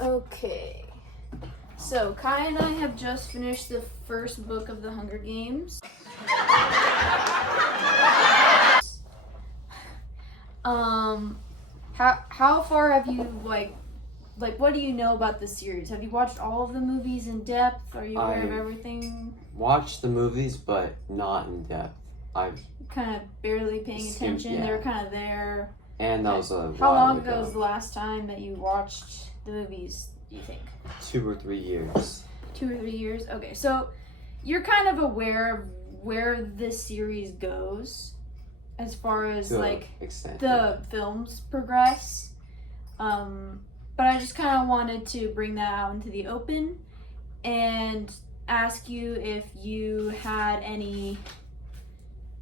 Okay. So, Kai and I have just finished the first book of the Hunger Games. How far have you, like, what do you know about the series? Have you watched all of the movies in depth? Are you aware of everything? Watched the movies, but not in depth. I've kind of barely paying attention. Yeah. They were kind of there. And that was a How while long ago was the last time that you watched the movies, do you think? 2 or 3 years. 2 or 3 years? Okay, so you're kind of aware of where this series goes as far as the films progress. But I just kind of wanted to bring that out into the open and ask you if you had any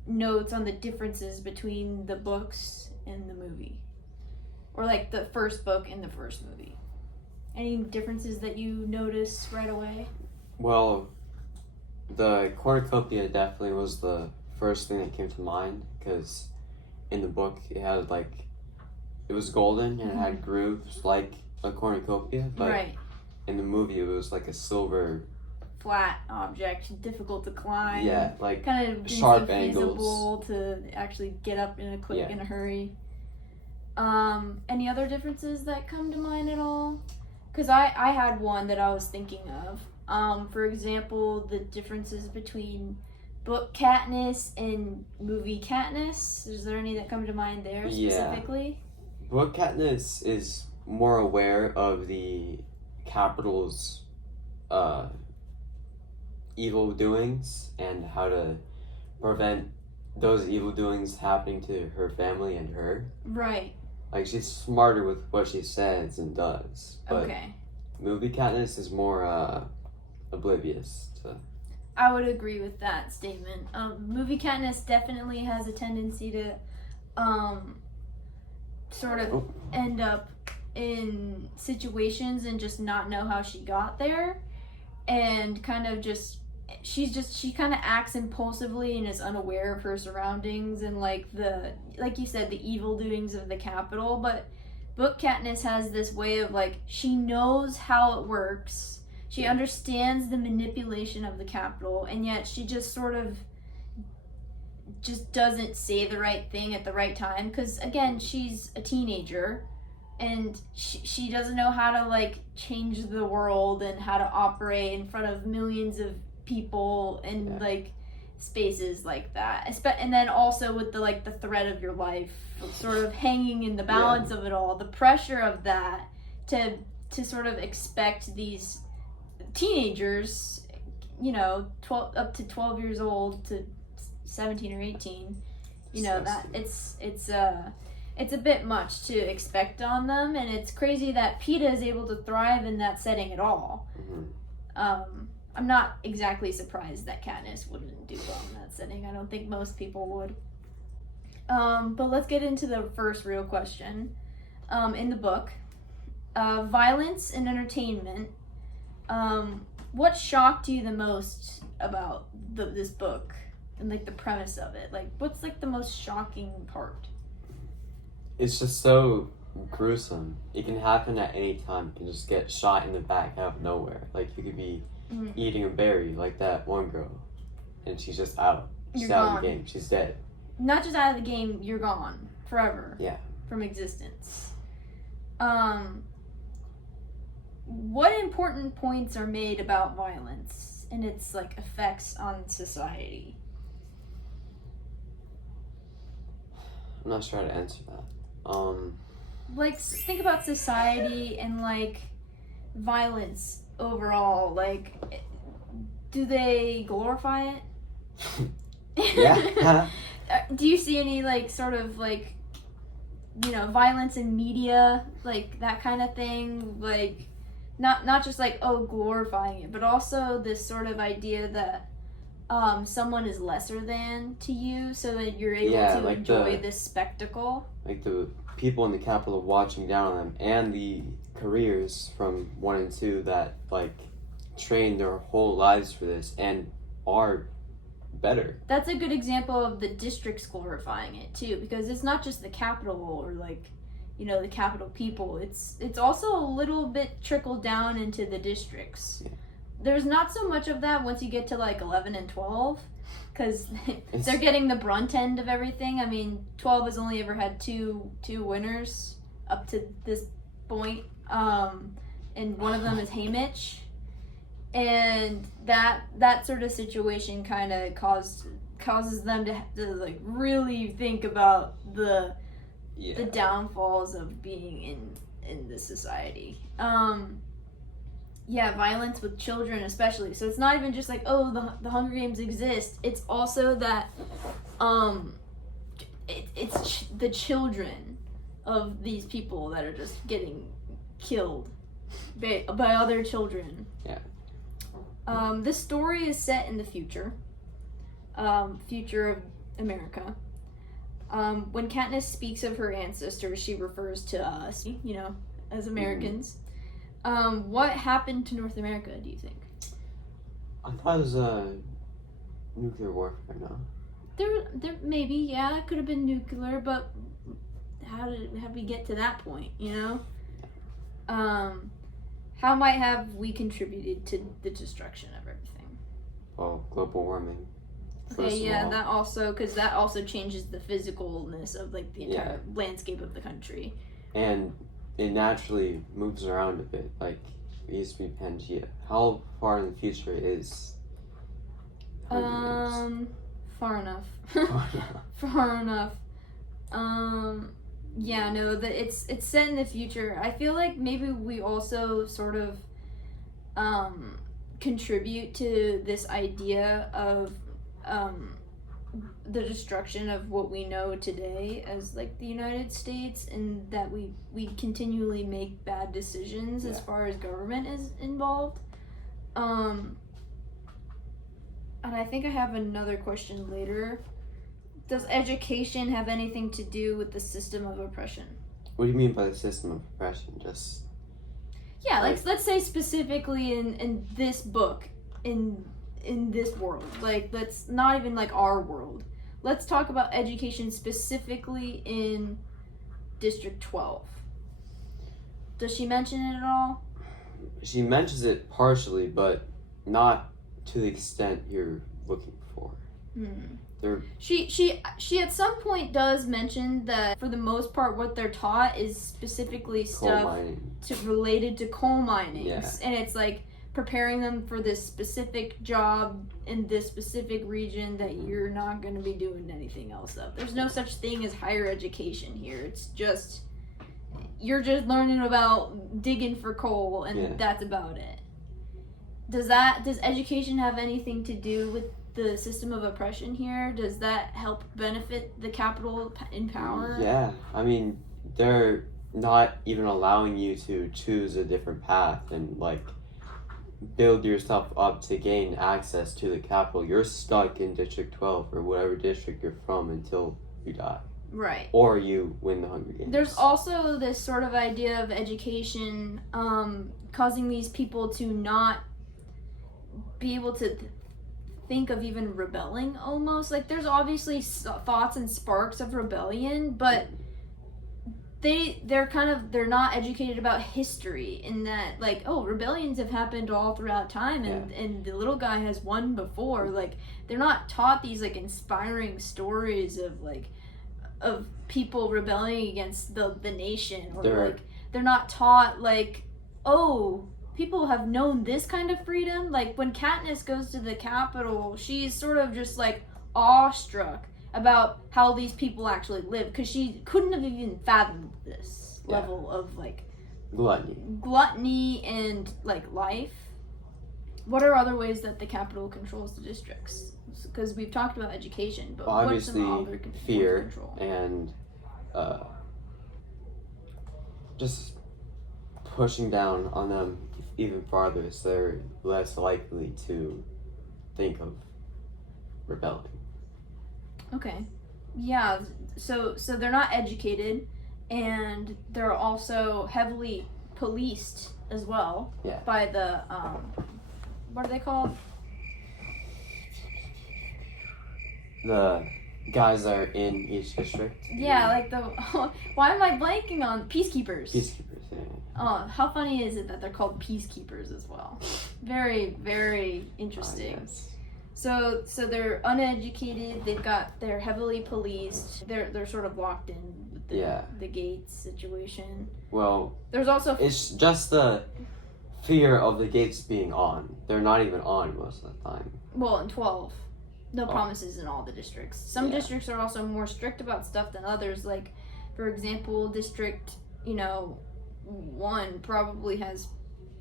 notes on the differences between the books and the movie, or like the first book and the first movie. Any differences that you notice right away? Well, the cornucopia definitely was the first thing that came to mind, because in the book it had it was golden and it had grooves like a cornucopia, but in the movie it was like a silver flat object, difficult to climb. Yeah, kind of sharp angles to actually get up in a hurry. Any other differences that come to mind at all? Because I had one that I was thinking of. For example, the differences between book Katniss and movie Katniss. Is there any that come to mind there specifically? Yeah. Book Katniss is more aware of the Capitol's evil doings and how to prevent those evil doings happening to her family and her. Right. She's smarter with what she says and does. But movie Katniss is more oblivious to. I would agree with that statement. Movie Katniss definitely has a tendency to sort of end up in situations and just not know how she got there, and kind of she kind of acts impulsively and is unaware of her surroundings and like you said, the evil doings of the Capitol. But book Katniss has this way of she knows how it works. She understands the manipulation of the Capitol, and yet she just sort of just doesn't say the right thing at the right time, because again, she's a teenager and she doesn't know how to change the world and how to operate in front of millions of people in spaces like that. And then also with the threat of your life sort of hanging in the balance of it all, the pressure of that to sort of expect these teenagers, 12 up to 12 years old to 17 or 18, that it's a bit much to expect on them. And it's crazy that PETA is able to thrive in that setting at all. I'm not exactly surprised that Katniss wouldn't do well in that setting. I don't think most people would. But let's get into the first real question. In the book, violence and entertainment. What shocked you the most about this book and the premise of it? What's the most shocking part? It's just so gruesome. It can happen at any time. You can just get shot in the back out of nowhere. You could be eating a berry like that one girl, and she's just out. She's out of the game. She's dead. Not just out of the game, you're gone forever. Yeah. From existence. What important points are made about violence and its effects on society? I'm not sure how to answer that. Think about society and violence overall. Do they glorify it? Yeah. Do you see any violence in media, that kind of thing? Not just glorifying it, but also this sort of idea that someone is lesser than to you, so that you're able to enjoy this spectacle. The people in the Capitol watching down on them, and the careers from 1 and 2 that trained their whole lives for this and are better. That's a good example of the districts glorifying it too, because it's not just the Capitol or the capital people. It's also a little bit trickled down into the districts. Yeah. There's not so much of that once you get to like 11 and 12, because they're getting the brunt end of everything. I mean, 12 has only ever had two winners up to this point, and one of them is Haymitch, and that sort of situation kind of causes them to like really think about the downfalls of being in this society. Violence with children especially. So it's not even just like, oh, the Hunger Games exist. It's also that it's the children of these people that are just getting killed by other children. Yeah. This story is set in the future of America. When Katniss speaks of her ancestors, she refers to us, as Americans. What happened to North America, do you think? I thought it was nuclear warfare, no? There maybe, yeah, it could have been nuclear, but how did we get to that point, How might have we contributed to the destruction of everything? Well, global warming. Okay, yeah, that also changes the physicalness of like the entire landscape of the country. And it naturally moves around a bit. Like it used to be Pangea. How far in the future is? Far enough. Far enough. Yeah, no, it's set in the future. I feel like maybe we also sort of contribute to this idea of the destruction of what we know today as like the United States, and that we continually make bad decisions as far as government is involved. And I think I have another question later. Does education have anything to do with the system of oppression? What do you mean by the system of oppression? Just like let's say specifically in this book, in this world, like let's not even like our world. Let's talk about education specifically in District 12. Does she mention it at all? She mentions it partially, but not to the extent you're looking for. She at some point does mention that for the most part what they're taught is specifically stuff related to coal mining. Yeah. And it's like preparing them for this specific job in this specific region that you're not going to be doing anything else of. There's no such thing as higher education here. It's just you're just learning about digging for coal, and that's about it. Does education have anything to do with the system of oppression here? Does that help benefit the capital in power? Yeah, I mean, they're not even allowing you to choose a different path and like build yourself up to gain access to the capital. You're stuck in District 12 or whatever district you're from until you die. Right. Or you win the Hunger Games. There's also this sort of idea of education causing these people to not be able to think of even rebelling almost. Like there's obviously thoughts and sparks of rebellion, but they're not educated about history, in that like, oh, rebellions have happened all throughout time, and the little guy has won before. Like they're not taught these like inspiring stories of people rebelling against the nation, or they're not taught like, oh, people have known this kind of freedom. Like when Katniss goes to the Capitol, she's sort of just like awestruck about how these people actually live, because she couldn't have even fathomed this level of like gluttony and like life. What are other ways that the Capitol controls the districts? Because we've talked about education, but obviously what's some other fear control? And just pushing down on them even farther, so they're less likely to think of rebelling. Okay. Yeah, so they're not educated, and they're also heavily policed as well by the what are they called? The guys that are in each district. Yeah, like the why am I blanking on peacekeepers? Peacekeepers, yeah. Oh, how funny is it that they're called peacekeepers as well? Very, very interesting. Yes. So they're uneducated. They're heavily policed. They're sort of locked in with the gates situation. Well, there's also it's just the fear of the gates being on. They're not even on most of the time. Well, in 12, no promises in all the districts. Some districts are also more strict about stuff than others. Like, for example, District 1 probably has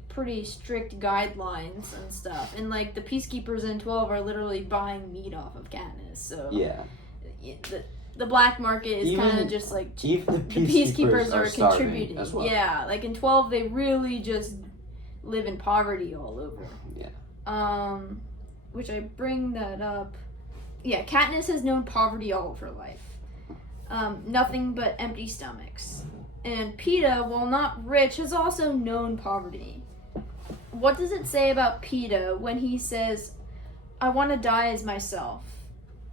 pretty strict guidelines and stuff, and like the peacekeepers in 12 are literally buying meat off of Katniss. So the black market is kind of just like even the peacekeepers are contributing as well. Yeah, like in 12 they really just live in poverty all over. Which I bring that up. Katniss has known poverty all of her life. Nothing but empty stomachs. And Peeta, while not rich, has also known poverty. What does it say about Peeta when he says, I want to die as myself.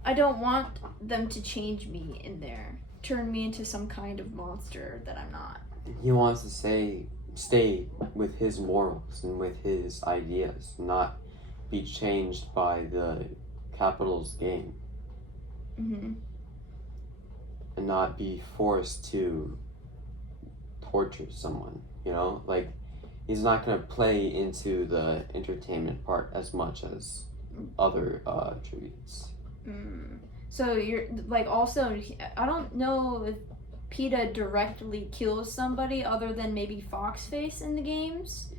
I don't want them to change me in there, turn me into some kind of monster that I'm not. He wants to stay with his morals and with his ideas, not be changed by the Capitol's game. Mm-hmm. And not be forced to torture someone, like he's not going to play into the entertainment part as much as other tributes. So you're like, also I don't know if Peeta directly kills somebody other than maybe Foxface in the games.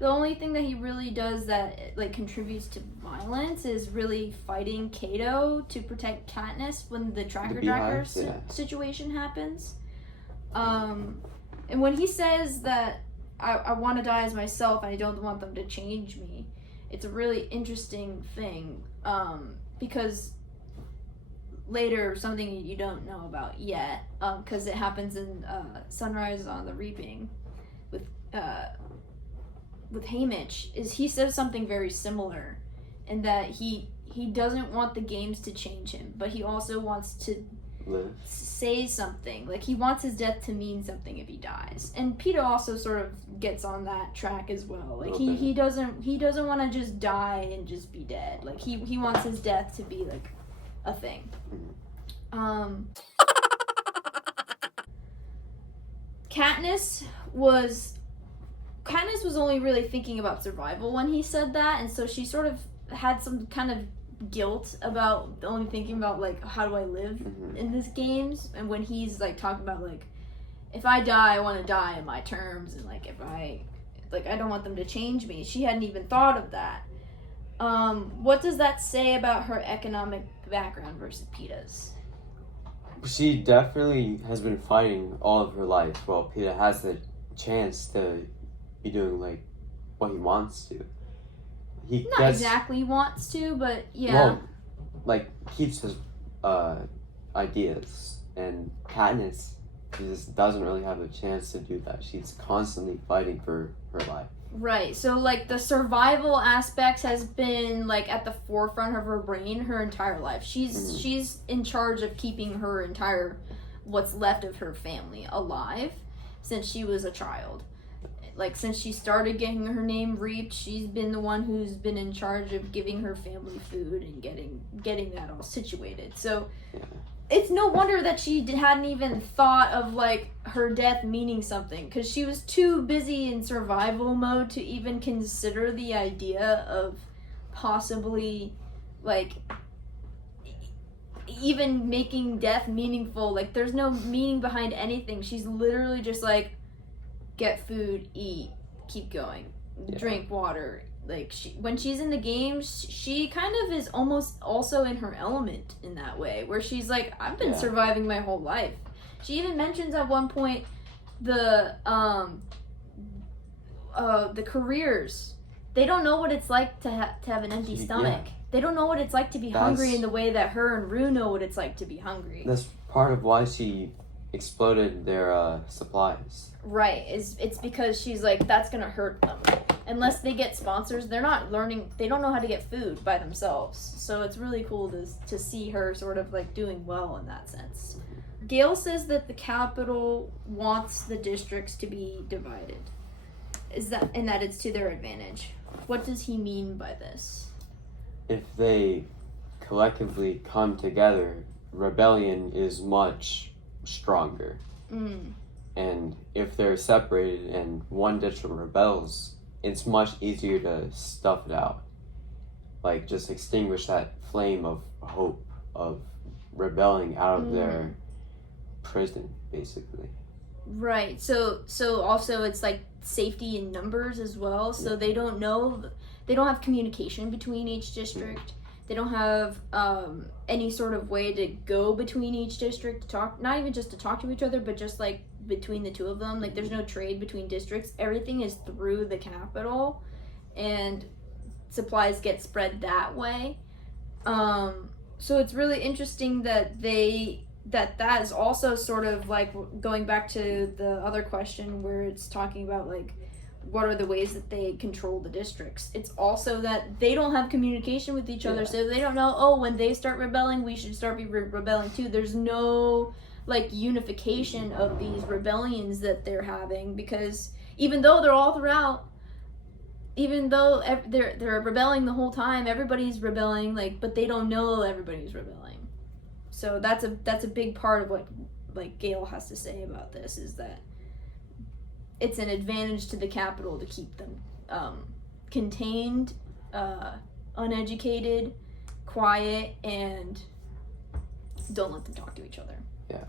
The only thing that he really does that like contributes to violence is really fighting Cato to protect Katniss when the tracker situation happens. And when he says that I want to die as myself and I don't want them to change me, it's a really interesting thing, because later, something you don't know about yet, because it happens in Sunrise on the Reaping with Haymitch, is he says something very similar in that he doesn't want the games to change him, but he also wants to say something. Like, he wants his death to mean something if he dies. And Peeta also sort of gets on that track as well. Like, he doesn't want to just die and just be dead. Like, he wants his death to be like a thing. Katniss was only really thinking about survival when he said that, and so she sort of had some kind of guilt about only thinking about like, how do I live in these games. And when he's like talking about like, if I die, I want to die in my terms, and like, if I don't want them to change me, she hadn't even thought of that. What does that say about her economic background versus Peeta's? She definitely has been fighting all of her life. Well, Peeta has the chance to be doing like what he wants to. He not exactly wants to, but yeah. Well, like, keeps his ideas. And Katniss just doesn't really have a chance to do that. She's constantly fighting for her life. Right, so like the survival aspects has been like at the forefront of her brain her entire life. She's in charge of keeping her entire, what's left of her family, alive since she was a child. Like, since she started getting her name reaped, she's been the one who's been in charge of giving her family food and getting that all situated. So it's no wonder that she hadn't even thought of like her death meaning something, because she was too busy in survival mode to even consider the idea of possibly like even making death meaningful. Like, there's no meaning behind anything. She's literally just like, get food, eat, keep going, drink water. Like, when she's in the games, she kind of is almost also in her element in that way, where she's like, I've been surviving my whole life. She even mentions at one point the careers. They don't know what it's like to have an empty stomach. They don't know what it's like to be hungry in the way that her and Rue know what it's like to be hungry. That's part of why she exploded their supplies. Right, it's because she's like, that's gonna hurt them. unless they get sponsors, they're not learning. They don't know how to get food by themselves. So it's really cool to see her sort of like doing well in that sense. Gail says that the Capitol wants the districts to be divided. And that it's to their advantage. What does he mean by this? If they collectively come together, rebellion is much stronger. And if they're separated and one district rebels, it's much easier to stuff it out. Like, just extinguish that flame of hope of rebelling out of their prison, basically. Right. So also it's like safety in numbers as well. So they don't have communication between each district. They don't have any sort of way to go between each district to talk, not even just to talk to each other, but just like between the two of them. Like, there's no trade between districts. Everything is through the Capitol, and supplies get spread that way. So it's really interesting that that is also sort of like going back to the other question where it's talking about like what are the ways that they control the districts. It's also that they don't have communication with each other, so they don't know, oh, when they start rebelling, we should start rebelling too. There's no like unification of these rebellions that they're having, because even though they're all throughout, even though they're rebelling the whole time, everybody's rebelling, like, but they don't know everybody's rebelling. So that's a big part of what like Gail has to say about this, is that it's an advantage to the Capitol to keep them contained, uneducated, quiet, and don't let them talk to each other. Yeah.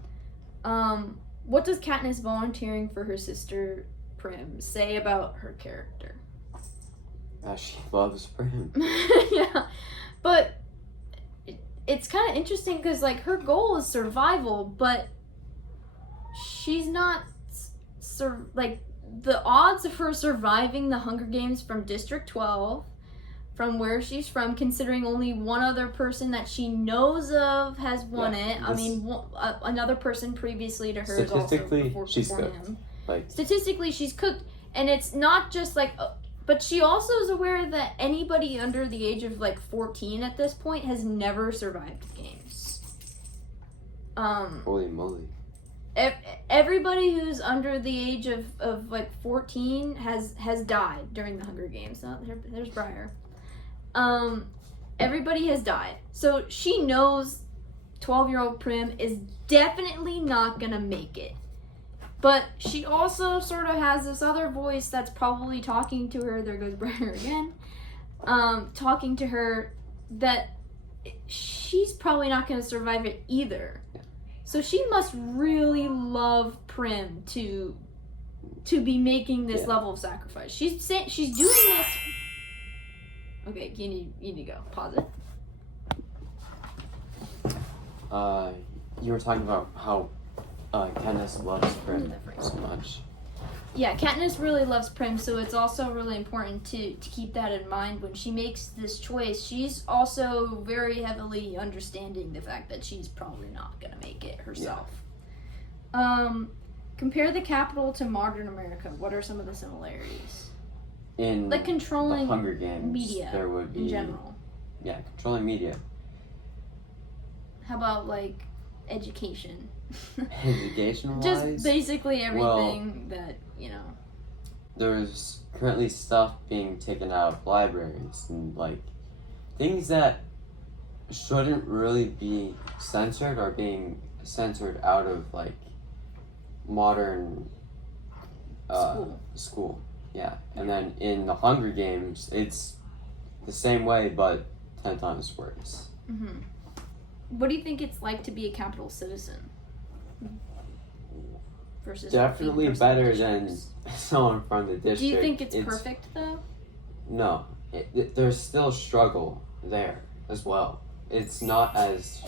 What does Katniss volunteering for her sister Prim say about her character? She loves Prim. Yeah, but it's kind of interesting because like her goal is survival, but she's not like the odds of her surviving the Hunger Games from District 12, from where she's from, considering only one other person that she knows of has won it. I mean, another person previously to her is also before him. Like, statistically, she's cooked, and it's not just like. But she also is aware that anybody under the age of like 14 at this point has never survived the games. Holy moly. Everybody who's under the age of like 14 has died during the Hunger Games. Oh, there's Briar. Everybody has died. So she knows 12-year-old Prim is definitely not gonna make it. But she also sort of has this other voice that's probably talking to her. There goes Briar again. Talking to her that she's probably not going to survive it either. So she must really love Prim to be making this level of sacrifice. She's doing this. Okay, you need to go. Pause it. You were talking about how Katniss loves Prim so much. Yeah, Katniss really loves Prim, so it's also really important to keep that in mind when she makes this choice. She's also very heavily understanding the fact that she's probably not going to make it herself. Yeah. Compare the Capitol to modern America. What are some of the similarities? In like controlling the Hunger Games, media there would be, in general. Yeah, controlling media. How about like education? Education-wise? Just basically everything that, you know. There's currently stuff being taken out of libraries and like things that shouldn't really be censored are being censored out of like modern school. Yeah. And then in the Hunger Games, it's the same way but 10 times worse. Mm-hmm. What do you think it's like to be a Capitol citizen? Versus definitely better than someone from the district. Do you think it's perfect though? No, there's still struggle there as well. It's not as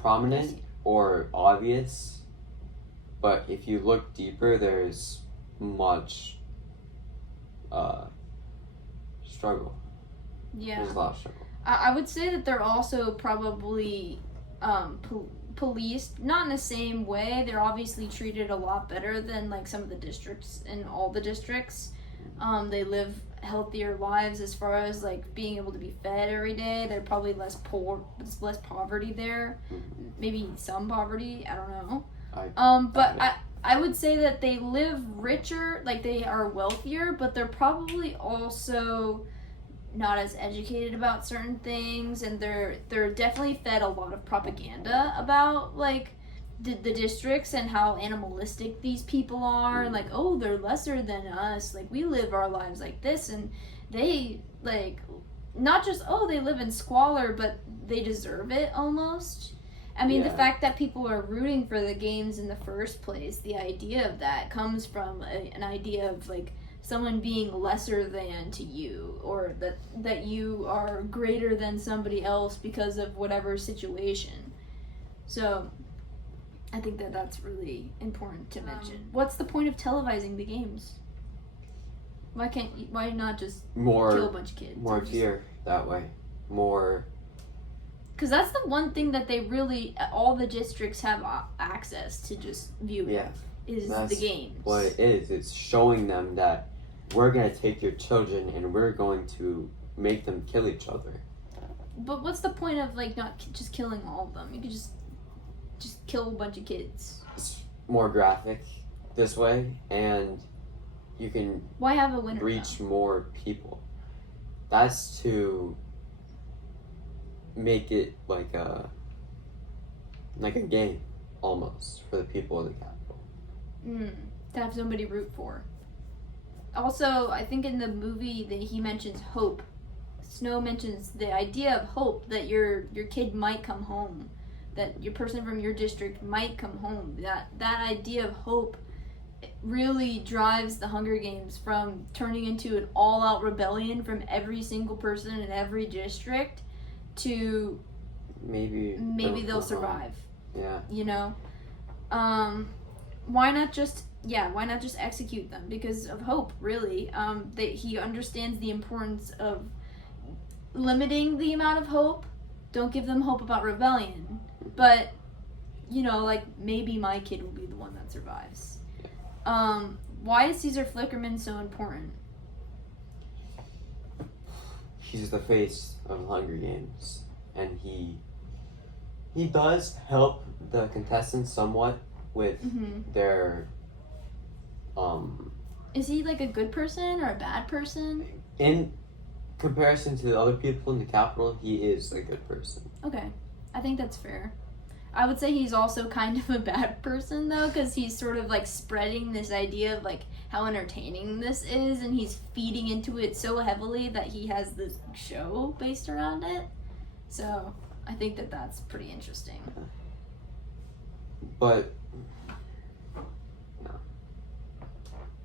prominent or obvious, but if you look deeper, there's much struggle. Yeah, there's a lot of struggle. I would say that they're also probably policed, not in the same way. They're obviously treated a lot better than like some of the districts in all the districts. They live healthier lives as far as like being able to be fed every day. They're probably less poor. There's less poverty there. Maybe some poverty. I don't know. But I would say that they live richer, like they are wealthier, but they're probably also not as educated about certain things, and they're definitely fed a lot of propaganda about like the districts and how animalistic these people are, and like, oh, they're lesser than us, like we live our lives like this, and they like not just, oh, they live in squalor, but they deserve it almost. I mean, the fact that people are rooting for the games in the first place, the idea of that comes from an idea of like someone being lesser than to you, or that you are greater than somebody else because of whatever situation. So I think that that's really important to mention. What's the point of televising the games? Why not just kill a bunch of kids? More fear that way. More. Because that's the one thing that they really, all the districts have access to just viewing. Yeah. Is the games. What it is. It's showing them that we're going to take your children and we're going to make them kill each other. But what's the point of like not just killing all of them? You could just kill a bunch of kids. It's more graphic this way, and you can why have a winner reach though? More people. That's to make it like a game almost for the people of the capital. To have somebody root for. Also, I think in the movie that he mentions hope. Snow mentions the idea of hope, that your kid might come home, that your person from your district might come home. That idea of hope really drives the Hunger Games from turning into an all-out rebellion from every single person in every district to maybe they'll survive. Yeah. You know? Why not just execute them? Because of hope, really. He understands the importance of limiting the amount of hope. Don't give them hope about rebellion. But, you know, like, maybe my kid will be the one that survives. Why is Caesar Flickerman so important? He's the face of the Hunger Games, and he does help the contestants somewhat with their Is he like a good person or a bad person? In comparison to the other people in the capital, he is a good person. Okay, I think that's fair. I would say he's also kind of a bad person though, because he's sort of like spreading this idea of like how entertaining this is, and he's feeding into it so heavily that he has this show based around it. So I think that that's pretty interesting. But no.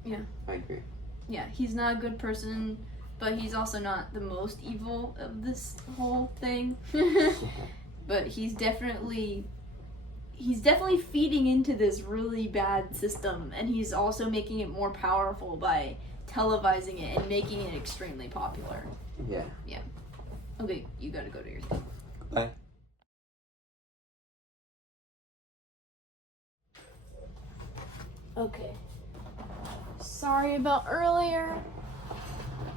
Yeah. I agree. Yeah, he's not a good person, but he's also not the most evil of this whole thing. But he's definitely feeding into this really bad system, and he's also making it more powerful by televising it and making it extremely popular. Yeah. Yeah. Okay, you gotta go to your thing. Bye. Okay. Sorry about earlier,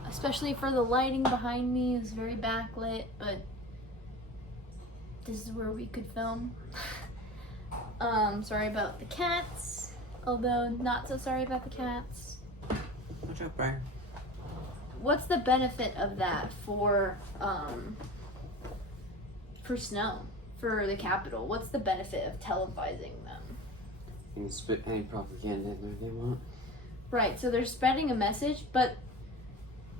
especially for the lighting behind me. It was very backlit, but this is where we could film. Sorry about the cats, although not so sorry about the cats. What's up, Brian? What's the benefit of that for Snow, for the capital? What's the benefit of televising them? You can spit any propaganda in there they want. Right, so they're spreading a message, but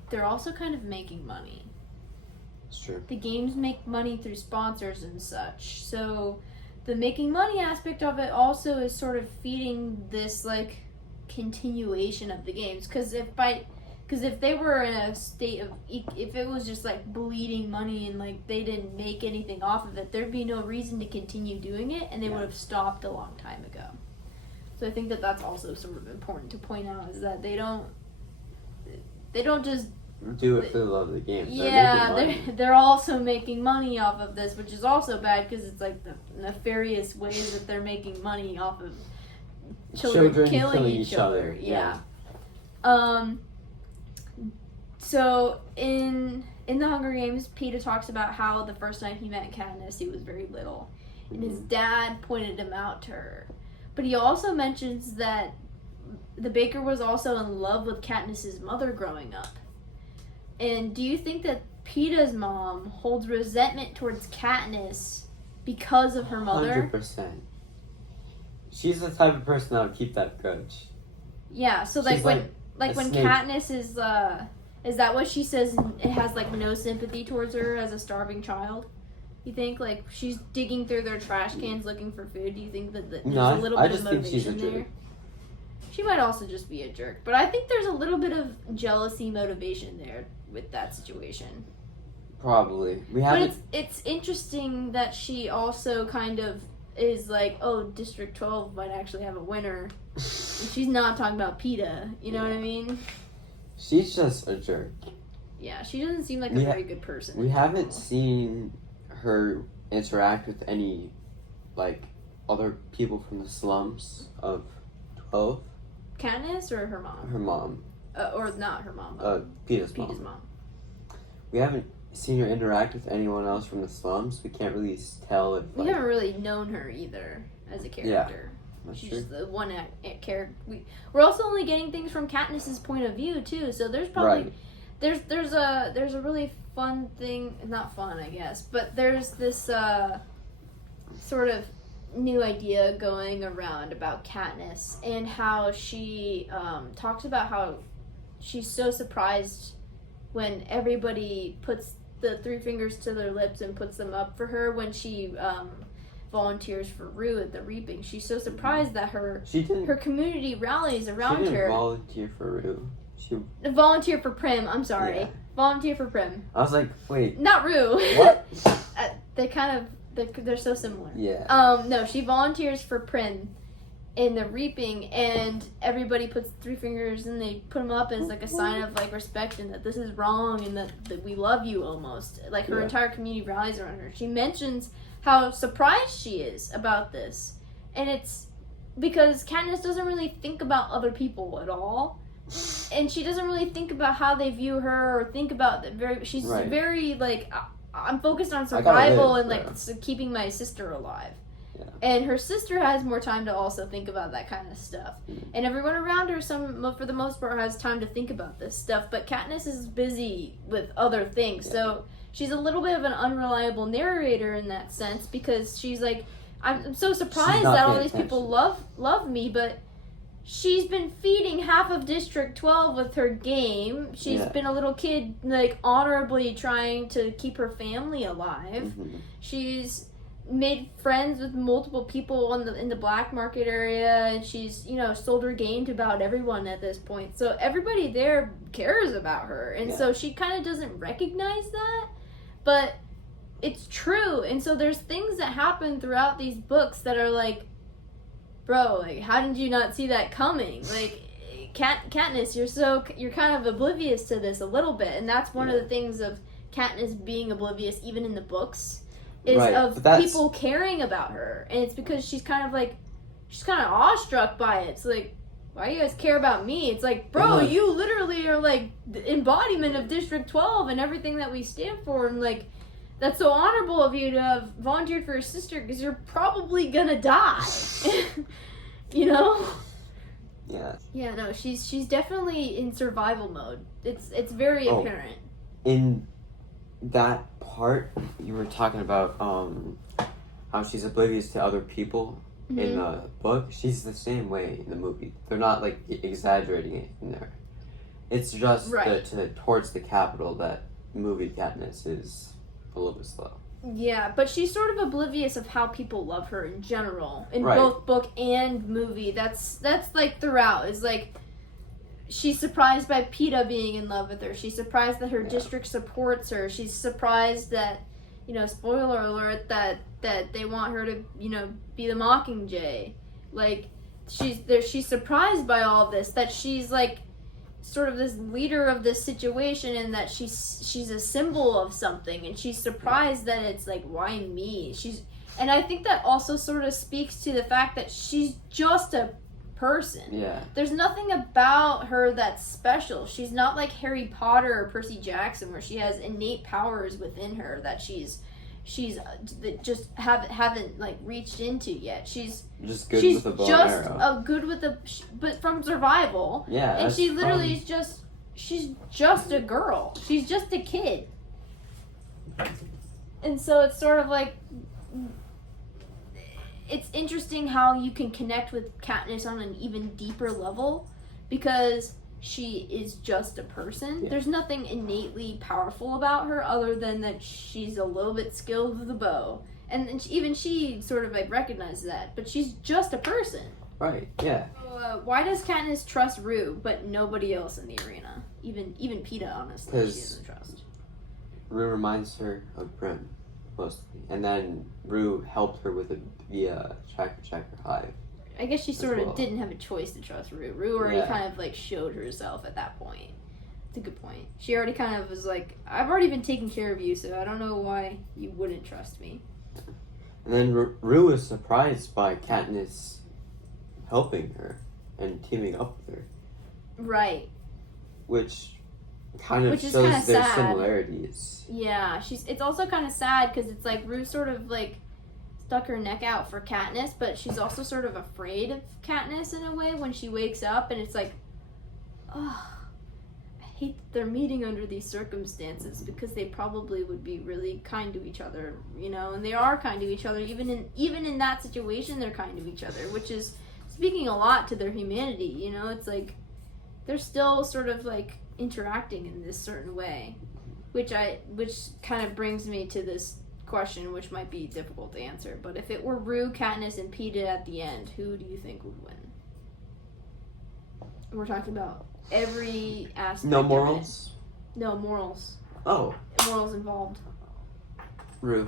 they're also kind of making money. It's true. The games make money through sponsors and such, so the making money aspect of it also is sort of feeding this like continuation of the games. Because if they were in a state of, if it was just like bleeding money and like they didn't make anything off of it, there'd be no reason to continue doing it, and they would have stopped a long time ago. So I think that that's also sort of important to point out, is that they don't just do it for the love of the game. Yeah, they're also making money off of this, which is also bad because it's like the nefarious ways that they're making money off of children killing each other. Yeah. So in the Hunger Games, Peeta talks about how the first time he met Katniss, he was very little, and his dad pointed him out to her. But he also mentions that the Baker was also in love with Katniss's mother growing up. And do you think that Peeta's mom holds resentment towards Katniss because of her mother? 100%. She's the type of person that would keep that grudge. Yeah, so like She's when snake. Katniss is that what she says? It has like no sympathy towards her as a starving child. You think like she's digging through their trash cans looking for food? Do you think that there's a little bit of motivation there? She might also just be a jerk, but I think there's a little bit of jealousy motivation there with that situation. Probably. But it's interesting that she also kind of is like, oh, District 12 might actually have a winner. And she's not talking about Peeta, you know what I mean? She's just a jerk. Yeah, she doesn't seem like a very good person. We haven't seen her interact with any, like, other people from the slums of 12. Katniss or her mom? Her mom. Or not her mom. Peeta's mom. We haven't seen her interact with anyone else from the slums. We can't really tell if, we haven't really known her either as a character. That's She's true. just the one character. We're also only getting things from Katniss's point of view too. So there's probably there's a really fun thing, not fun I guess, but there's this sort of new idea going around about Katniss and how she talks about how she's so surprised when everybody puts the 3 fingers to their lips and puts them up for her when she volunteers for Rue at the Reaping. She's so surprised that her community rallies around her. She didn't volunteer for Rue. She volunteer for Prim. I'm sorry. Yeah. Volunteer for Prim. I was like, wait. Not Rue. What? They kind of they're so similar. Yeah. No, she volunteers for Prim in the Reaping, and everybody puts 3 fingers and they put them up as like a sign of like respect and that this is wrong and that we love you almost. Like her entire community rallies around her. She mentions how surprised she is about this, and it's because Katniss doesn't really think about other people at all, and she doesn't really think about how they view her or think about that. She's very like, I'm focused on survival and like keeping my sister alive. Yeah. And her sister has more time to also think about that kind of stuff. And everyone around her, for the most part, has time to think about this stuff. But Katniss is busy with other things. Yeah. So she's a little bit of an unreliable narrator in that sense because she's like, I'm so surprised that all these people love me, but she's been feeding half of District 12 with her game. She's been a little kid, like, honorably trying to keep her family alive. Mm-hmm. She's made friends with multiple people in the black market area, and she's, sold her game to about everyone at this point. So everybody there cares about her, and so she kind of doesn't recognize that, but it's true. And so there's things that happen throughout these books that are like, bro, like, how did you not see that coming? Like, Katniss, you're kind of oblivious to this a little bit, and that's one of the things of Katniss being oblivious, even in the books, is of people caring about her, and it's because she's kind of awestruck by it. It's like, why do you guys care about me? It's like, bro, you literally are like the embodiment of District 12 and everything that we stand for, and like, that's so honorable of you to have volunteered for your sister because you're probably gonna die. Yeah. Yeah, no, she's definitely in survival mode. It's very apparent. In that part, you were talking about how she's oblivious to other people in the book. She's the same way in the movie. They're not like exaggerating it in there. It's just towards the capital that movie Katniss is a little bit slow. Yeah, but she's sort of oblivious of how people love her in general. In both book and movie. That's like throughout. It's like she's surprised by Peeta being in love with her. She's surprised that her district supports her. She's surprised that, spoiler alert, that they want her to, be the Mockingjay. Like, she's surprised by all of this, that she's like sort of this leader of this situation, and that she's a symbol of something, and she's surprised that it's like, why me? And I think that also sort of speaks to the fact that she's just a person. Yeah. There's nothing about her that's special. She's not like Harry Potter or Percy Jackson, where she has innate powers within her that she's that just haven't like reached into yet. She's just good with a bow and arrow. Good with a but from survival. Yeah. And she literally is just she's just a girl. She's just a kid. And so it's sort of like it's interesting how you can connect with Katniss on an even deeper level because she is just a person. Yeah. There's nothing innately powerful about her other than that she's a little bit skilled with the bow. And even she sort of like recognizes that. But she's just a person. Right, yeah. So, why does Katniss trust Rue but nobody else in the arena? Even Peeta, honestly, she doesn't trust. Rue reminds her of Prim, mostly. And then Rue helped her with the Checker Hive. I guess she sort of didn't have a choice to trust Rue. Rue already kind of like showed herself at that point. It's a good point. She already kind of was like, I've already been taking care of you, so I don't know why you wouldn't trust me. And then Rue was surprised by Katniss helping her and teaming up with her. Right. Which kind of shows their similarities. Yeah, it's also kind of sad because it's like Rue sort of like stuck her neck out for Katniss, but she's also sort of afraid of Katniss in a way when she wakes up, and it's like, oh, I hate that they're meeting under these circumstances because they probably would be really kind to each other, you know, and they are kind to each other. Even in that situation, they're kind to each other, which is speaking a lot to their humanity, you know. It's like they're still sort of like interacting in this certain way, which kind of brings me to this question, which might be difficult to answer, but if it were Rue, Katniss, and Peeta at the end, who do you think would win? We're talking about every aspect. No morals? No morals. Oh. Morals involved. Rue.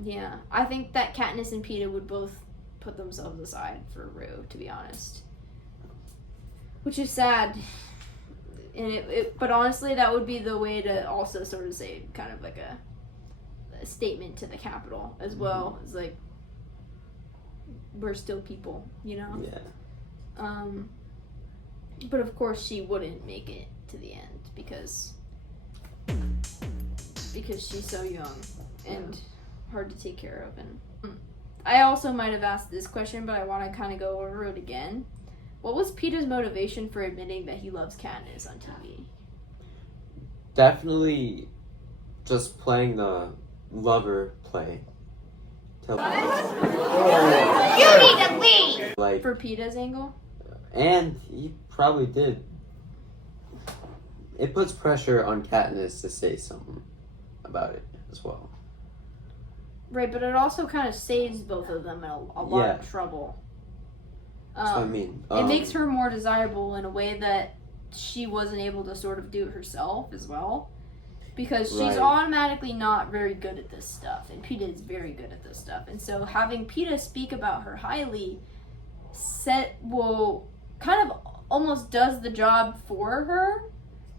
Yeah. I think that Katniss and Peeta would both put themselves aside for Rue, to be honest. Which is sad. And but honestly, that would be the way to also sort of say kind of like a statement to the Capitol as well. It's like, we're still people, you know? Yeah. But of course she wouldn't make it to the end because she's so young and hard to take care of. And I also might have asked this question, but I want to kind of go over it again. What was Peeta's motivation for admitting that he loves Katniss on TV? Definitely just playing the lover play. You need to leave! Like, for Peeta's angle? And he probably did. It puts pressure on Katniss to say something about it as well. Right, but it also kind of saves both of them in a lot of trouble. That's what I mean. It makes her more desirable in a way that she wasn't able to sort of do it as well. Because she's automatically not very good at this stuff, and Peeta is very good at this stuff. And so having Peeta speak about her highly kind of almost does the job for her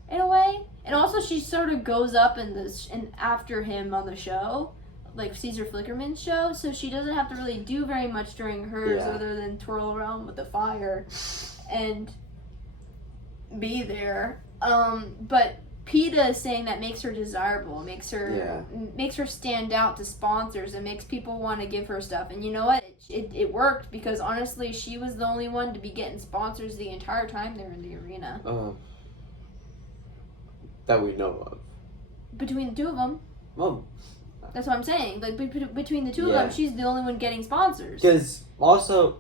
in a way. And also she sort of goes up and after him on the show, like Caesar Flickerman's show, so she doesn't have to really do very much during hers other than twirl around with the fire and be there. But Peeta is saying that makes her desirable, makes her stand out to sponsors, and makes people want to give her stuff. And you know what? It worked, because honestly, she was the only one to be getting sponsors the entire time they were in the arena. That we know of. Between the two of them. Oh. That's what I'm saying. Like, between the two of them, she's the only one getting sponsors. Because also,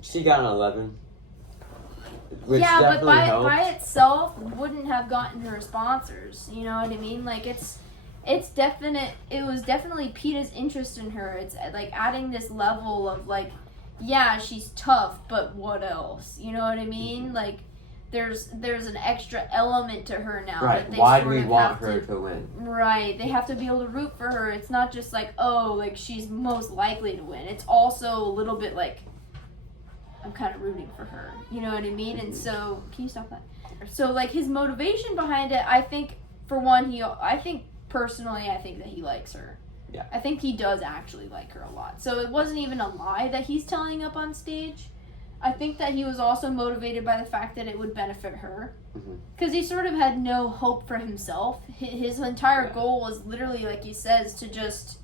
she got an 11. Which but by itself wouldn't have gotten her sponsors. You know what I mean? Like, it was definitely Peeta's interest in her. It's like adding this level of like, yeah, she's tough, but what else? You know what I mean? Like, there's an extra element to her now. Right. That they Why do we want her to win? Right. They have to be able to root for her. It's not just like, oh, like she's most likely to win. It's also a little bit like, I'm kind of rooting for her. You know what I mean? And so, can you stop that? So, like, his motivation behind it, I think, for one, personally, I think that he likes her. Yeah. I think he does actually like her a lot. So it wasn't even a lie that he's telling up on stage. I think that he was also motivated by the fact that it would benefit her. Mhm. Because he sort of had no hope for himself. His entire goal was literally, like he says, to just...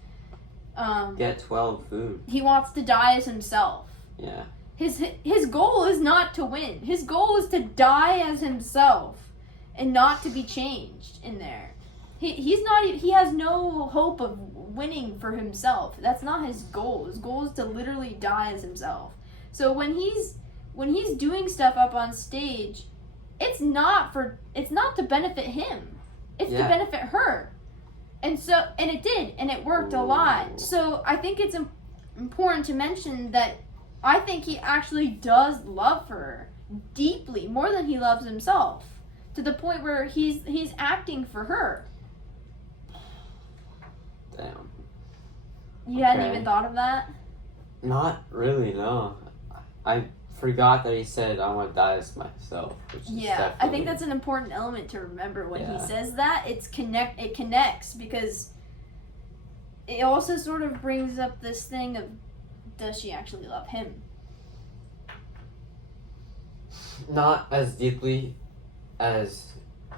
Get 12 food. He wants to die as himself. Yeah. His goal is not to win. His goal is to die as himself and not to be changed in there. He has no hope of winning for himself. That's not his goal. His goal is to literally die as himself. So when he's doing stuff up on stage, it's not to benefit him. It's to benefit her. And it did, and it worked a lot. So I think it's important to mention that I think he actually does love her deeply, more than he loves himself, to the point where he's acting for her. Damn. You hadn't even thought of that? Not really, no. I forgot that he said, I want to die as myself. Which is I think that's an important element to remember when he says that. It connects, because it also sort of brings up this thing of, does she actually love him? Not as deeply as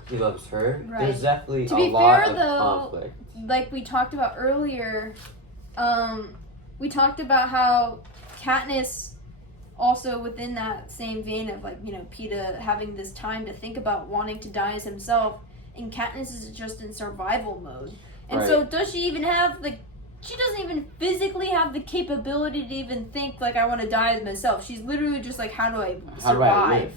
he loves her. Right. There's definitely To a be lot fair, of though, conflict. like we talked about earlier, we talked about how Katniss, also within that same vein of, like, you know, Peeta having this time to think about wanting to die as himself, and Katniss is just in survival mode. And so does she even have she doesn't even physically have the capability to even think, like, I want to die as myself. She's literally just like, how do I survive?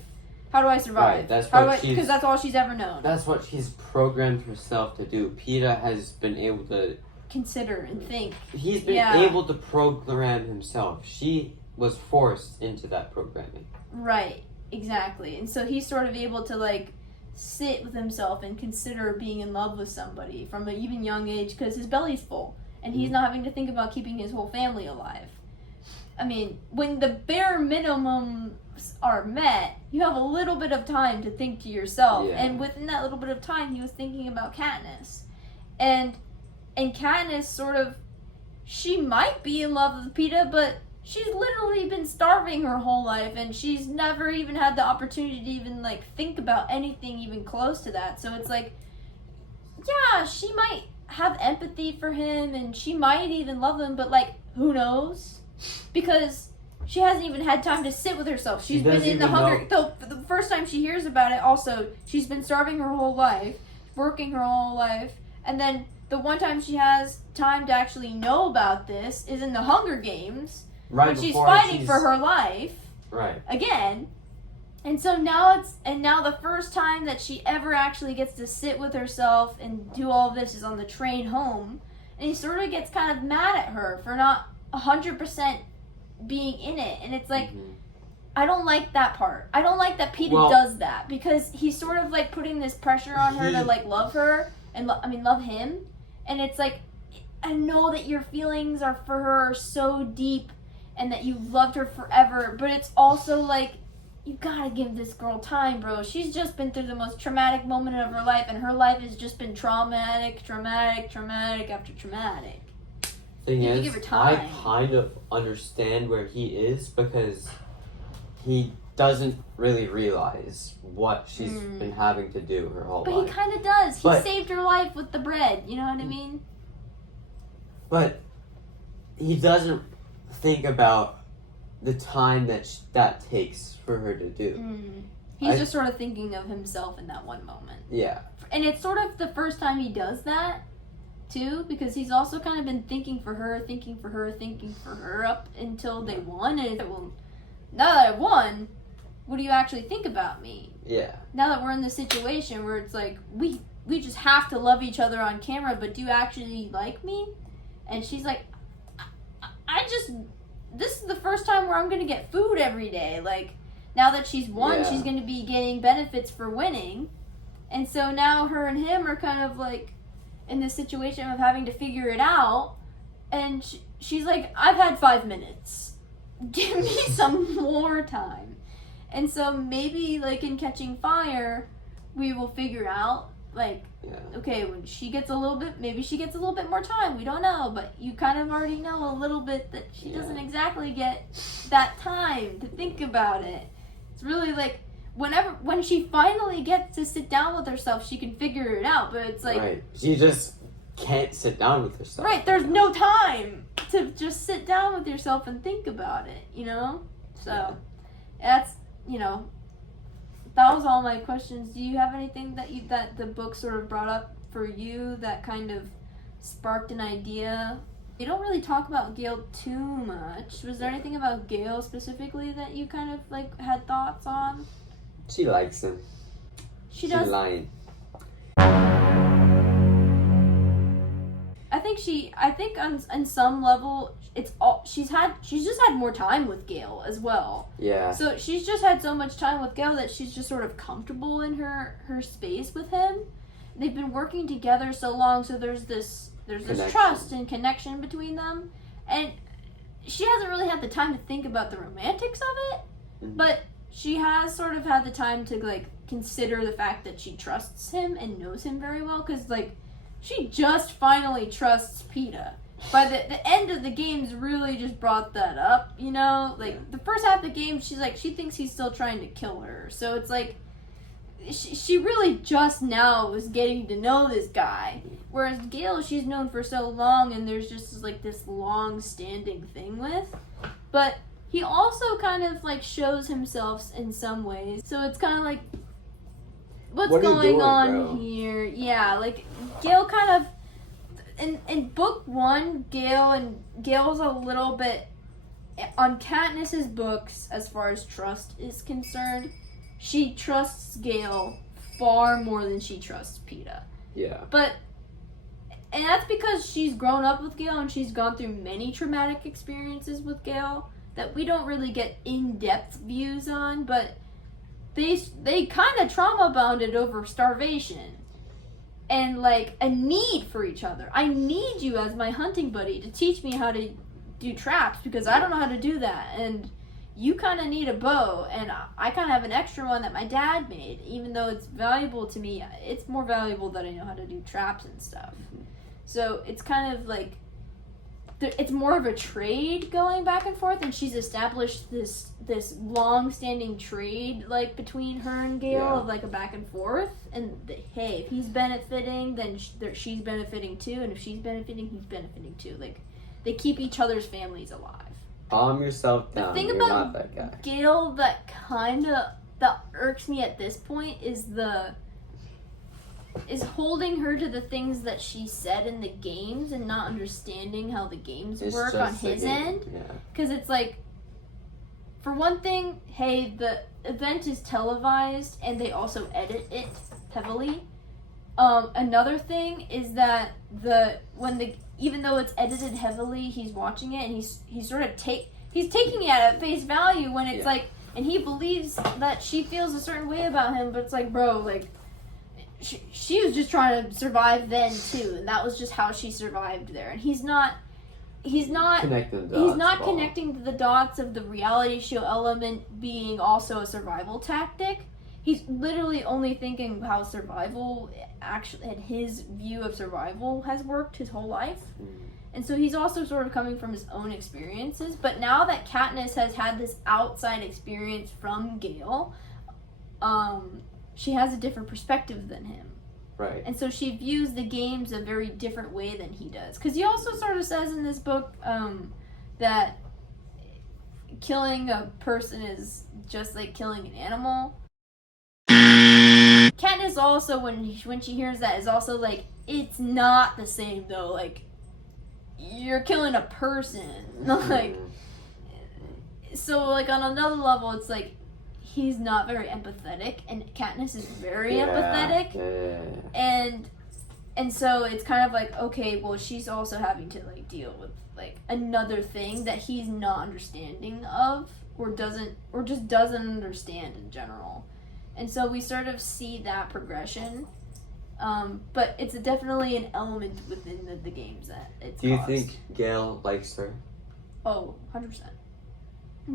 How do I survive? Right, because that's all she's ever known. That's what she's programmed herself to do. Peeta has been able to consider and think. He's been able to program himself. She was forced into that programming. Right, exactly. And so he's sort of able to, like, sit with himself and consider being in love with somebody from an even young age, because his belly's full and he's not having to think about keeping his whole family alive. I mean, when the bare minimums are met, you have a little bit of time to think to yourself. Yeah. And within that little bit of time, he was thinking about Katniss. And Katniss sort of, she might be in love with Peeta, but she's literally been starving her whole life, and she's never even had the opportunity to even, like, think about anything even close to that. So it's like, yeah, she might have empathy for him, and she might even love him, but, like, who knows? Because she hasn't even had time to sit with herself. She's been in the hunger. The first time she hears about it, also, she's been starving her whole life, working her whole life, and then the one time she has time to actually know about this is in the Hunger Games, when she's fighting for her life. Right. Again. And so now now the first time that she ever actually gets to sit with herself and do all of this is on the train home. And he sort of gets kind of mad at her for not 100% being in it. And it's like, I don't like that part. I don't like that Peeta does that, because he's sort of, like, putting this pressure on her to, like, love her and love him. And it's like, I know that your feelings are for her are so deep and that you've loved her forever, but it's also like, you gotta give this girl time, bro. She's just been through the most traumatic moment of her life, and her life has just been traumatic after traumatic. Thing is, give her time. I kind of understand where he is, because he doesn't really realize what she's been having to do her whole life. But he kind of does. He saved her life with the bread, you know what I mean? But he doesn't think about the time that takes for her to do. He's just sort of thinking of himself in that one moment. Yeah. And it's sort of the first time he does that, too, because he's also kind of been thinking for her up until they won. And it's like, well, now that I won, what do you actually think about me? Yeah. Now that we're in this situation where it's like, we just have to love each other on camera, but do you actually like me? And she's like, this is the first time where I'm going to get food every day. Like, now that she's won, she's going to be getting benefits for winning. And so now her and him are kind of, like, in this situation of having to figure it out. And she's like, I've had 5 minutes. Give me some more time. And so maybe, like, in Catching Fire, we will figure out Like, Yeah. okay, when she gets a little bit, maybe she gets a little bit more time. We don't know, but you kind of already know a little bit that she doesn't exactly get that time to think about it. It's really like when she finally gets to sit down with herself, she can figure it out. But it's like, right. She just can't sit down with herself. right, there's no time to just sit down with yourself and think about it, you know? So, that's, you know, that was all my questions. Do you have anything that the book sort of brought up for you that kind of sparked an idea? You don't really talk about Gail too much. Was there anything about Gail specifically that you kind of like had thoughts on? She likes him. She does. She's lying. I think on some level she's just had more time with Gail as well. Yeah. So she's just had so much time with Gail that she's just sort of comfortable in her space with him. They've been working together so long, so there's this trust and connection between them, and she hasn't really had the time to think about the romantics of it, but she has sort of had the time to like consider the fact that she trusts him and knows him very well, because like she just finally trusts PETA. By the end of the games really just brought that up, you know? Like, the first half of the game, she thinks he's still trying to kill her. So it's like, she really just now was getting to know this guy. Whereas Gail, she's known for so long, and there's just like this long-standing thing with. But he also kind of like shows himself in some ways. So it's kind of like, what's going on here? Yeah, like Gail kind of in book 1, Gail's a little bit on Katniss's books as far as trust is concerned. She trusts Gail far more than she trusts PETA. Yeah. And that's because she's grown up with Gail and she's gone through many traumatic experiences with Gail that we don't really get in-depth views on, but they kind of trauma bonded over starvation and like a need for each other. I need you as my hunting buddy to teach me how to do traps because I don't know how to do that, and you kind of need a bow, and I kind of have an extra one that my dad made. Even though it's valuable to me, it's more valuable that I know how to do traps and stuff. So it's kind of like it's more of a trade going back and forth, and she's established this long-standing trade like between her and Gail of like a back and forth. And hey, if he's benefiting, then she's benefiting too, and if she's benefiting, he's benefiting too. Like they keep each other's families alive. Calm yourself down. The thing You're about not that guy. Gail that irks me at this point is holding her to the things that she said in the games and not understanding how the games work on his end. Because it's like, for one thing, hey, the event is televised and they also edit it heavily. Another thing is that even though it's edited heavily, he's watching it and he's sort of he's taking it at face value when it's like, and he believes that she feels a certain way about him, but it's like, bro, like, she was just trying to survive then too, and that was just how she survived there. And he's not connecting the dots of the reality show element being also a survival tactic. He's literally only thinking how survival actually, and his view of survival has worked his whole life. And so he's also sort of coming from his own experiences. But now that Katniss has had this outside experience from Gail, she has a different perspective than him. Right. And so she views the games a very different way than he does. Because he also sort of says in this book that killing a person is just like killing an animal. Katniss also, when she hears that, is also like, it's not the same though. Like, you're killing a person. Like, so like on another level, it's like, he's not very empathetic, and Katniss is very empathetic. And so it's kind of like, okay, well, she's also having to like deal with like another thing that he's not understanding of, or just doesn't understand in general. And so we sort of see that progression. But it's definitely an element within the games that it's Do you caused. think Gail likes her? Oh, 100%.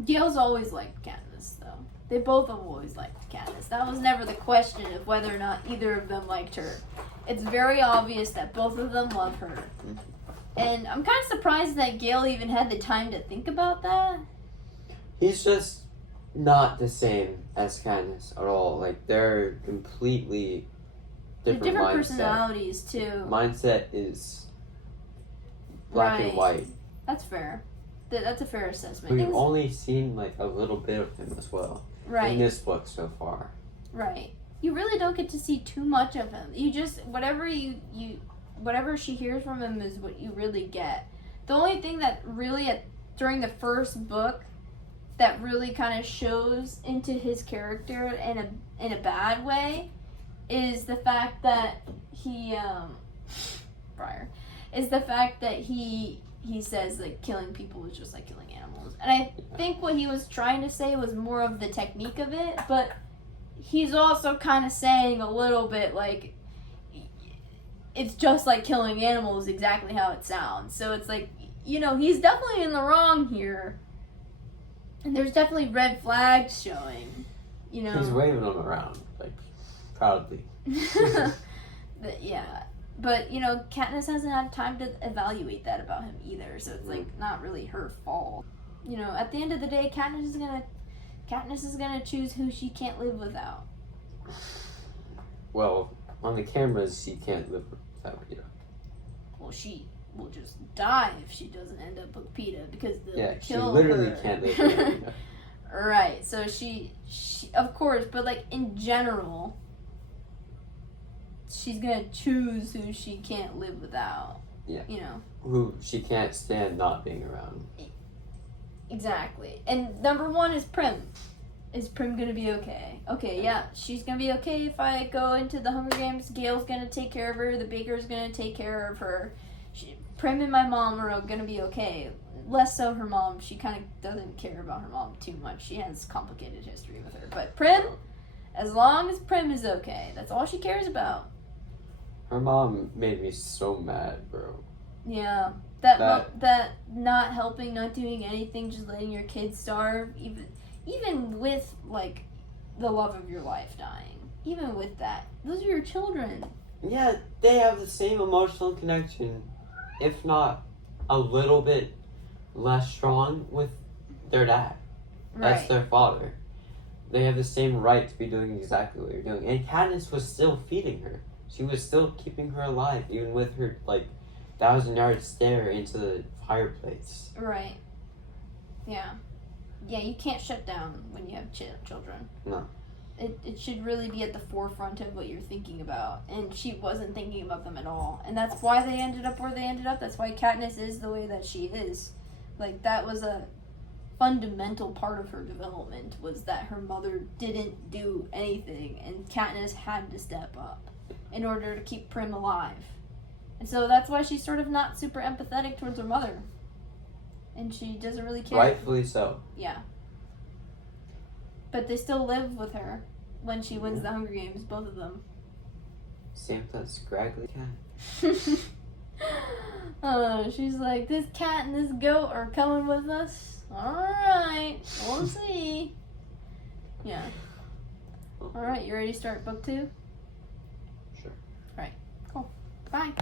Gail's always liked Katniss, though. They both have always liked Katniss. That was never the question of whether or not either of them liked her. It's very obvious that both of them love her. And I'm kind of surprised that Gale even had the time to think about that. He's just not the same as Katniss at all. Like, they're completely different mindset. Personalities, too. Mindset is black and white. That's fair. That's a fair assessment. We've only seen, like, a little bit of him as well. Right. In this book so far. Right. You really don't get to see too much of him. You just, whatever she hears from him is what you really get. The only thing that really, during the first book, that really kind of shows into his character in a bad way is the fact that he says, like, killing people is just like killing animals. And I think what he was trying to say was more of the technique of it, but he's also kind of saying a little bit, like, it's just like killing animals, exactly how it sounds. So it's like, he's definitely in the wrong here. And there's definitely red flags showing, He's waving them around, like, proudly. Yeah. But, Katniss hasn't had time to evaluate that about him either, so it's, like, not really her fault. At the end of the day, Katniss is gonna choose who she can't live without. Well, on the cameras, she can't live without Peeta. Well, she will just die if she doesn't end up with Peeta, because they'll kill she literally her. can't live without Peeta. Right, so she, of course, but, like, in general, she's gonna choose who she can't live without. Yeah. Who she can't stand not being around. Exactly. And number one is Prim. Is Prim gonna be okay? Okay, yeah, she's gonna be okay if I go into the Hunger Games. Gale's gonna take care of her. The Baker's gonna take care of her. Prim and my mom are gonna be okay. Less so her mom. She kind of doesn't care about her mom too much. She has complicated history with her. But Prim, as long as Prim is okay, that's all she cares about. Her mom made me so mad, bro. Yeah. That not helping, not doing anything, just letting your kids starve, even with, like, the love of your life dying. Even with that. Those are your children. Yeah, they have the same emotional connection, if not a little bit less strong, with their dad. Right. That's their father. They have the same right to be doing exactly what you're doing. And Katniss was still feeding her. She was still keeping her alive, even with her, like, 1,000-yard stare into the fireplace. Right. Yeah. Yeah, you can't shut down when you have children. No. It should really be at the forefront of what you're thinking about. And she wasn't thinking about them at all. And that's why they ended up where they ended up. That's why Katniss is the way that she is. Like, that was a fundamental part of her development, was that her mother didn't do anything. And Katniss had to step up in order to keep Prim alive. And so that's why she's sort of not super empathetic towards her mother. And she doesn't really care. Rightfully so. Yeah. But they still live with her when she wins the Hunger Games, both of them. Same with that scraggly cat. She's like, this cat and this goat are coming with us. Alright, we'll see. Yeah. Alright, you ready to start book 2? Sure. Alright, cool. Bye.